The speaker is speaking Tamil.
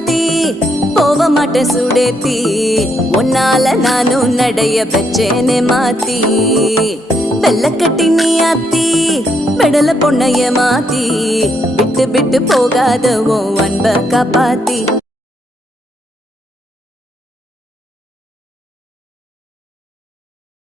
மாத்தி போக மாட்டேன் சுடேத்தி உன்னால நானும் நடைய பெச்சேனே மாத்தி வெள்ளக்கட்டி நீ ஆத்தி பெடல பொண்ணைய மாத்தி விட்டு விட்டு போகாத உன் அன்ப காப்பாத்தி